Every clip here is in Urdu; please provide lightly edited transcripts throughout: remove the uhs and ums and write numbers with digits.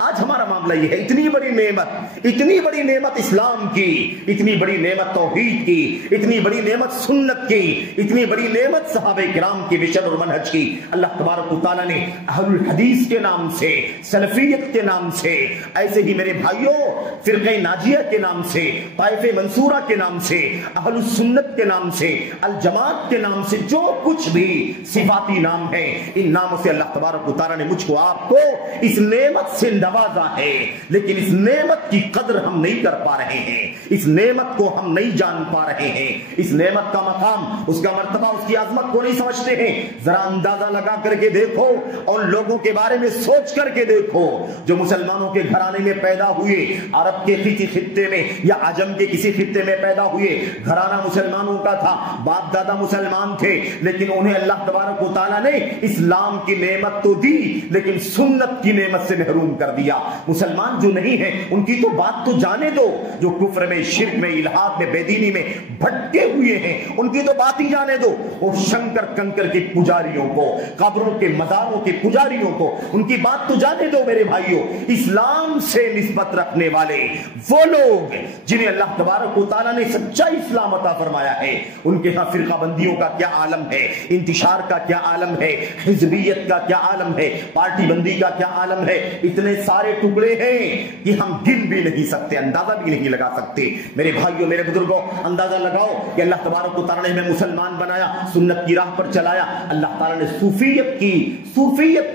آج ہمارا معاملہ یہ ہے، اتنی بڑی نعمت اسلام کی، اتنی بڑی نعمت توحید کی، اتنی بڑی نعمت سنت کی، اتنی بڑی نعمت صحابہ کرام کی مشن اور منہج کی، اللہ تبارک و تعالیٰ نے اہل الحدیث کے نام سے، سلفیت کے نام سے، ایسے ہی میرے بھائیوں فرقہ ناجیہ کے نام سے، طائفہ منصورہ کے نام سے، اہل السنت کے نام سے، الجماعت کے نام سے، جو کچھ بھی صفاتی نام ہے، ان ناموں سے اللہ تبارک و تعالیٰ نے مجھ کو آپ کو اس نعمت سے نوازا ہے، لیکن اس نعمت کی قدر ہم نہیں کر پا رہے ہیں، اس نعمت کو ہم نہیں جان پا رہے ہیں، اس نعمت کا مقام، اس کا مرتبہ، اس کی عظمت کو نہیں سمجھتے ہیں۔ ذرا اندازہ لگا کر کے دیکھو اور لوگوں کے بارے میں سوچ کر کے دیکھو جو مسلمانوں کے گھرانے میں پیدا ہوئے، عرب کے کسی خطے میں یا عجم کے کسی خطے میں پیدا ہوئے، گھرانہ مسلمانوں کا تھا، باپ دادا مسلمان تھے، لیکن انہیں اللہ تبارک و تعالیٰ نے اسلام کی نعمت تو دی لیکن سنت کی نعمت سے محروم کر دیا۔ مسلمان جو نہیں ہیں ان کی تو بات تو جانے دو، جو کفر میں، شرک میں، الحاد میں، بے دینی میں بھٹکے ہوئے ہیں ان کی تو بات ہی جانے دو، اور شنکر کنکر کے پجاریوں کو، قبروں کے مزاروں کے پجاریوں کو ان کی بات تو جانے دو میرے بھائیوں۔ اسلام سے نسبت رکھنے والے وہ لوگ جنہیں اللہ تبارک و تعالیٰ نے سچا اسلام عطا فرمایا ہے، ان کے ہاں فرقہ بندیوں کا کیا عالم ہے، انتشار کا کیا عالم ہے، حزبیت کا کیا عالم ہے، پارٹی بندی کا کیا عالم ہے، اتنے سارے ٹکڑے ہیں کہ ہم گن بھی نہیں سکتے، اندازہ بھی نہیں لگا سکتے۔ میرے بھائیوں، میرے بزرگوں، اندازہ لگاؤ کہ اللہ تبارک و تعالیٰ نے ہمیں مسلمان بنایا، سنت کی راہ پر چلایا، اللہ تعالیٰ نے صوفیت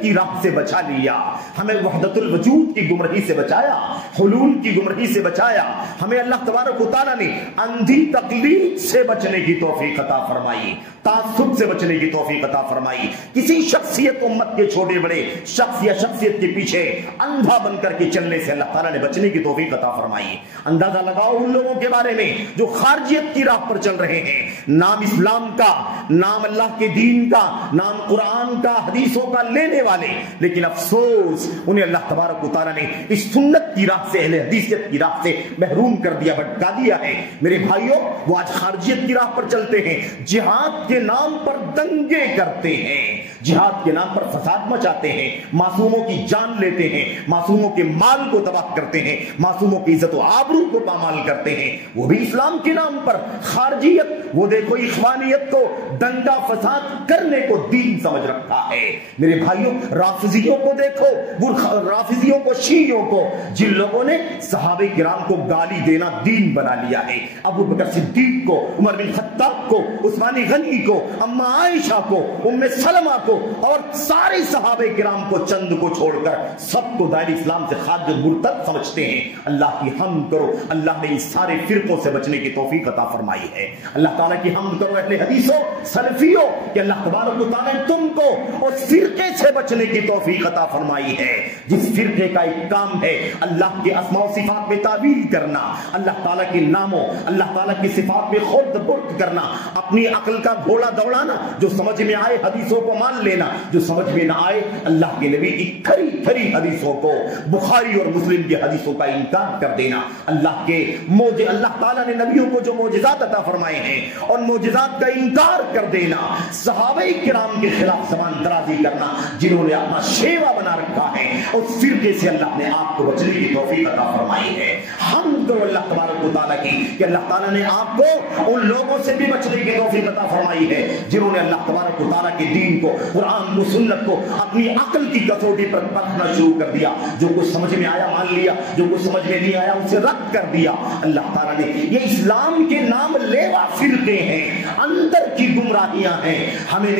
کی راہ سے بچا لیا، ہمیں وحدت الوجود کی گمراہی سے بچایا، حلول کی گمراہی سے بچایا، ہمیں اللہ تبارک و تعالیٰ نے اندھی تقلید سے بچنے کی توفیق عطا فرمائی، تعصب سے بچنے کی توفیق عطا فرمائی، کسی شخصیت امت کے چھوٹے بڑے شخص یا شخصیت کے پیچھے اندھا بن کر کے چلنے سے اللہ تعالیٰ نے بچنے کی توفیق عطا فرمائی۔ اندازہ لگاؤ ان لوگوں کے بارے میں جو خارجیت کی راہ پر چل رہے ہیں، نام اسلام کا، نام اللہ کے دین کا، نام قرآن کا، حدیثوں کا لینے والے، لیکن افسوس انہیں اللہ تبارک و تعالیٰ نے اس سنت کی راہ سے، اہل حدیثیت کی راہ سے محروم کر دیا، بھٹکا دیا ہے۔ میرے بھائیوں، وہ آج خارجیت کی راہ پر چلتے ہیں، جہاد کے نام پر دنگے کرتے ہیں، جہاد کے نام پر فساد مچاتے ہیں، معصوموں کی جان لیتے ہیں، معصوموں کے مال کو تباہ کرتے ہیں، معصوموں کی عزت و آبرو کو پامال کرتے ہیں، وہ بھی اسلام کے نام پر خارجیت، وہ دیکھو اخوانیت کو دنگا فساد کرنے کو دین سمجھ رکھا ہے۔ میرے بھائیوں، رافضیوں کو دیکھو، وہ رافضیوں کو، شیعیوں کو، جن لوگوں نے صحابہ کرام کو گالی دینا دین بنا لیا ہے، ابو بکر صدیق کو، عمر بن خطاب کو، عثمان غنی کو، اما عائشہ کو، ام سلمہ کو، اور سارے صحابہ کرام کو، چند کو چھوڑ کر سب کو دائر اسلام سے خارج مرتد سمجھتے ہیں۔ اللہ کی حمد کرو، اللہ نے ان سارے فرقوں سے بچنے کی توفیق عطا فرمائی ہے۔ اللہ تعالیٰ کی حمد کرو اہل حدیثوں، سلفیوں، کہ اللہ تبارک و تعالیٰ نے تم کو اس فرقے سے بچنے کی توفیق عطا فرمائی ہے جس فرقے کا ایک کام ہے اللہ کے اسماء و صفات میں تعویل کرنا، اللہ تعالیٰ کے ناموں، اللہ تعالیٰ کی صفات میں خود برد کرنا، اپنی عقل کا گھوڑا دوڑانا، جو سمجھ میں آئے حدیثوں کو مان لینا، جو سمجھ میں نہ آئے اللہ کے نبی کی کھری کھری حدیثوں کو، بخاری اور مسلم کی حدیثوں کا انکار کر دینا۔ اللہ تعالیٰ نے نبیوں کو جو معجزات عطا فرمائے ہیں اور معجزات کا انکار کر دینا، صحابہ کرام کے خلاف زبان درازی کرنا، جنہوں نے اپنا شیوا بنا رکھا ہے، اس فرقے سے اللہ نے آپ کو بچنے کی توفیق عطا فرمائی ہے۔ حمد کرو اللہ تبارک و تعالیٰ کی کہ اللہ تعالیٰ نے آپ کو ان لوگوں سے بھی بچنے کی توفیق عطا فرمائی ہے جنہوں نے اللہ تبارک و تعالیٰ کے دین کو، قرآن کو، سنت کو اپنی عقل کی کسوٹی پر پرکھنا شروع کر دیا، جو کچھ سمجھ میں آیا مان لیا، جو کچھ سمجھ میں نہیں آیا اسے رد کر دیا۔ اللہ تعالیٰ نے یہ اسلام کے نام لیوا فرقے ہیں، اندر کی گمراہیاں ہیں، ہمیں